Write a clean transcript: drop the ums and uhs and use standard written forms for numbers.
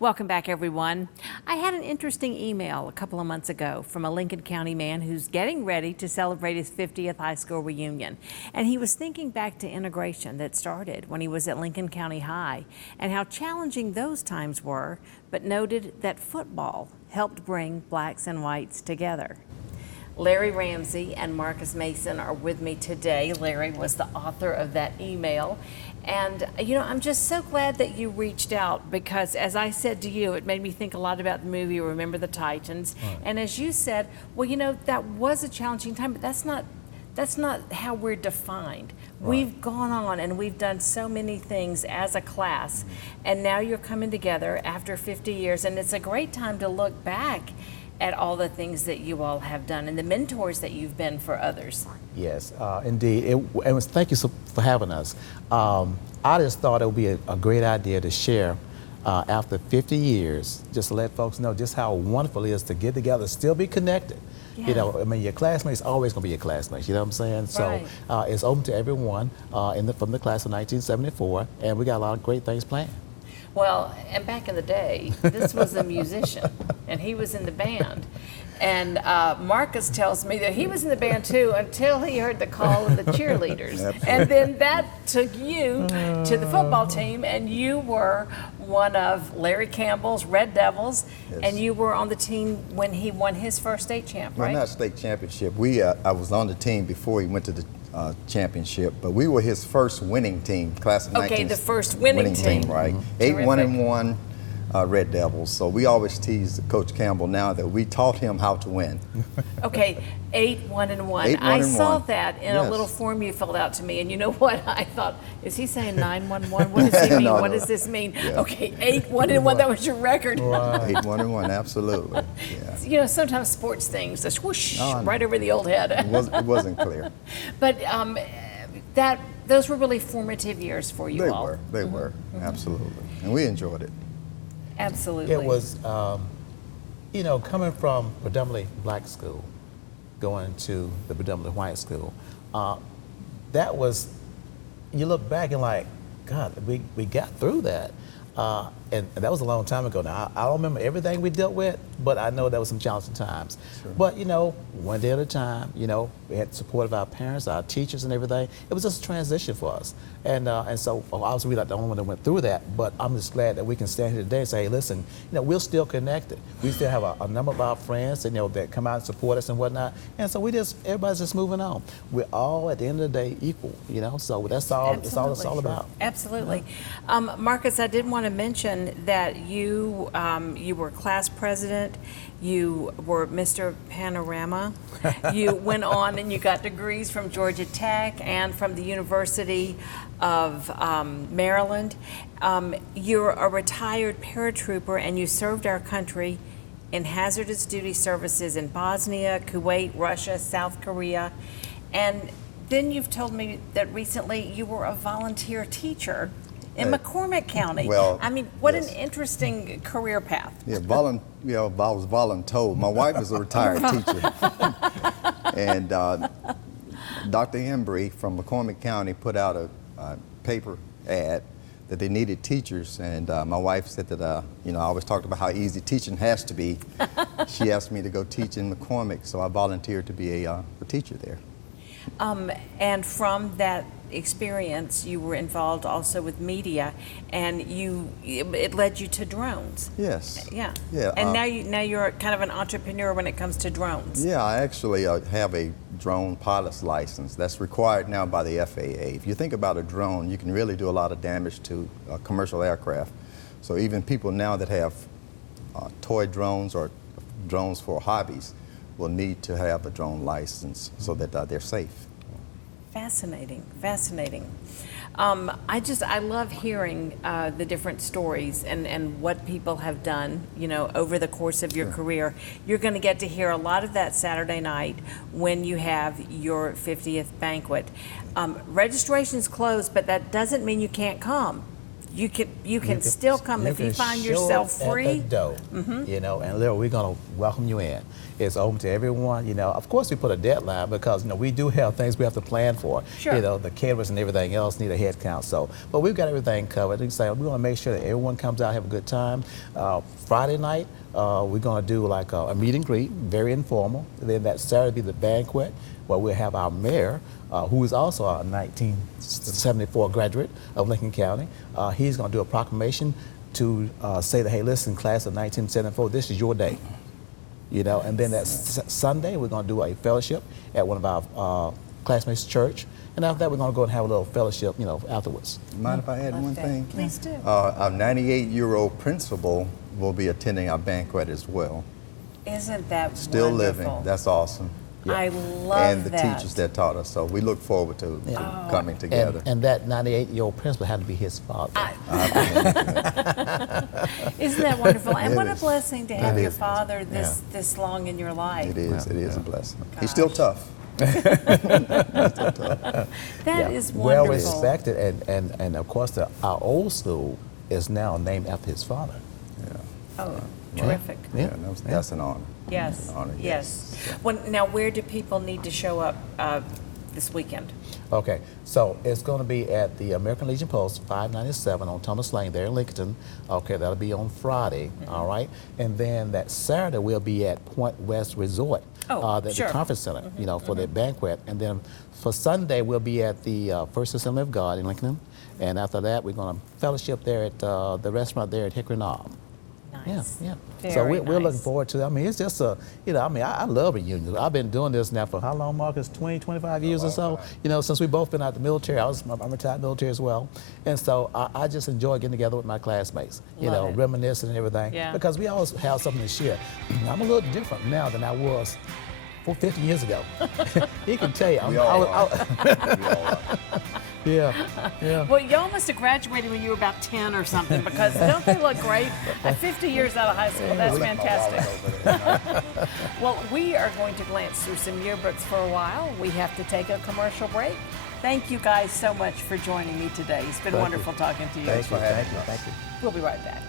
Welcome back, everyone. I had an interesting email a couple of months ago from a Lincoln County man who's getting ready to celebrate his 50th high school reunion. And he was thinking back to integration that started when he was at Lincoln County High and how challenging those times were, but noted that football helped bring blacks and whites together. Larry Ramsey and Marcus Mason are with me today. Larry was the author of that email. And, you know, I'm just so glad that you reached out because, as I said to you, it made me think a lot about the movie Remember the Titans. Right. And as you said, well, you know, that was a challenging time, but that's not how we're defined. Right. We've gone on and we've done so many things as a class, and now you're coming together after 50 years, and it's a great time to look back at all the things that you all have done and the mentors that you've been for others. Yes, indeed. It was, thank you for having us. I just thought it would be a great idea to share after 50 years, just to let folks know just how wonderful it is to get together, still be connected. Yeah. You know, I mean, your classmates always going to be your classmates, you know what I'm saying? Right. So it's open to everyone from the class of 1974, and we got a lot of great things planned. Well, and back in the day, this was a musician, and he was in the band. And Marcus tells me that he was in the band too until he heard the call of the cheerleaders. Absolutely. And then that took you to the football team, and you were one of Larry Campbell's Red Devils, yes. And you were on the team when he won his first state champ, right? Well, not state championship. I was on the team before he went to the championship, but we were his first winning team, class of 19. Okay, the first winning team. Right? Mm-hmm. 8-1-1 Red Devils. So we always tease Coach Campbell now that we taught him how to win. Okay, 8-1-1. I saw that in a little form you filled out to me, and you know what? I thought, is he saying 9-1-1? What does he mean? What does this mean? Yeah. Okay, 8-1-1. That was your record. Right. 8-1-1, absolutely. Yeah. You know, sometimes sports things, the swoosh right over the old head. It wasn't clear. But those were really formative years for you all. They were, absolutely, and we enjoyed it. Absolutely. It was, you know, coming from predominantly black school, going to the predominantly white school, that was, you look back and like, God, we got through that. And that was a long time ago now. I don't remember everything we dealt with, but I know there was some challenging times. Sure. But, you know, one day at a time, you know, we had the support of our parents, our teachers and everything. It was just a transition for us. And so obviously we're not the only one that went through that, but I'm just glad that we can stand here today and say, hey, listen, you know, we're still connected. We still have a number of our friends, you know, that come out and support us and whatnot. And so everybody's just moving on. We're all, at the end of the day, equal, you know, so that's all. Absolutely. It's all it's all about. Absolutely. Marcus, I did want to mention that you were class president, you were Mr. Panorama, you went on and you got degrees from Georgia Tech and from the University of Maryland. You're a retired paratrooper and you served our country in hazardous duty services in Bosnia, Kuwait, Russia, South Korea, and then you've told me that recently you were a volunteer teacher in McCormick County. Well, I mean, what an interesting career path. Yeah, I was voluntold. My wife is a retired teacher. And Dr. Embry from McCormick County put out a paper ad that they needed teachers. And my wife said that, you know, I always talked about how easy teaching has to be. She asked me to go teach in McCormick, so I volunteered to be a teacher there. And from that experience, you were involved also with media, and it led you to drones. Yes. Yeah. Yeah. And now you're kind of an entrepreneur when it comes to drones. Yeah, I actually have a drone pilot's license that's required now by the FAA. If you think about a drone, you can really do a lot of damage to commercial aircraft. So even people now that have toy drones or drones for hobbies will need to have a drone license so that they're safe. Fascinating, fascinating. I love hearing the different stories and what people have done, you know, over the course of your career. You're going to get to hear a lot of that Saturday night when you have your 50th banquet. Registration's closed, but that doesn't mean you can't come. you can still come if you find yourself free. At the door, you know, and literally we're gonna welcome you in. It's open to everyone. You know, of course we put a deadline because you know we do have things we have to plan for. Sure. You know, the caterers and everything else need a head count. So, but we've got everything covered. And so we want to make sure that everyone comes out, have a good time. Friday night. We're going to do like a meet and greet, very informal. Then that Saturday be the banquet, where we'll have our mayor, who is also a 1974 graduate of Lincoln County. He's going to do a proclamation to say that, hey, listen, class of 1974, this is your day. You know, and then that Sunday, we're going to do a fellowship at one of our classmates' church. And after that, we're going to go and have a little fellowship, you know, afterwards. Mind if I add one thing? Please do. Our 98-year-old principal will be attending our banquet as well. Isn't that Still wonderful? living. That's awesome. I love And the that. teachers that taught us. So we look forward to coming together. And that 98-year-old principal had to be his father. Isn't that wonderful? And It what a is. blessing to have It your is. father this long in your life. It is. Yeah. It is a blessing. He's still tough. That is well wonderful. respected, and of course our old school is now named after his father. Yeah. Oh, terrific. Yeah. Yeah, that's an honor. Yes, That's an honor, yes. Now, where do people need to show up this weekend? Okay, so it's going to be at the American Legion Post, 597 on Thomas Lane there in Lincoln. Okay, that'll be on Friday, all right? And then that Saturday we'll be at Point West Resort, the sure. conference center, you know, for the banquet. And then for Sunday we'll be at the First Assembly of God in Lincoln. And after that we're going to fellowship there at the restaurant there at Hickory Knob. Nice. Yeah. Very So we're looking nice. forward to it. I mean, it's just a, you know, I mean, I love reunions. I've been doing this now for how long, Marcus? 20, 25 years or so? You know, since we both been out the military. I'm retired military as well. And so I just enjoy getting together with my classmates, you Love know, it. reminiscing and everything. Yeah. Because we always have something to share. I'm a little different now than I was 50 years ago. He can tell you. We all are. We all are. Yeah, yeah. Well, y'all must have graduated when you were about 10 or something, because don't they look great? At 50 years out of high school, that's fantastic. Well, we are going to glance through some yearbooks for a while. We have to take a commercial break. Thank you guys so much for joining me today. It's been wonderful talking to you. Thanks for having us. Thank you. We'll be right back.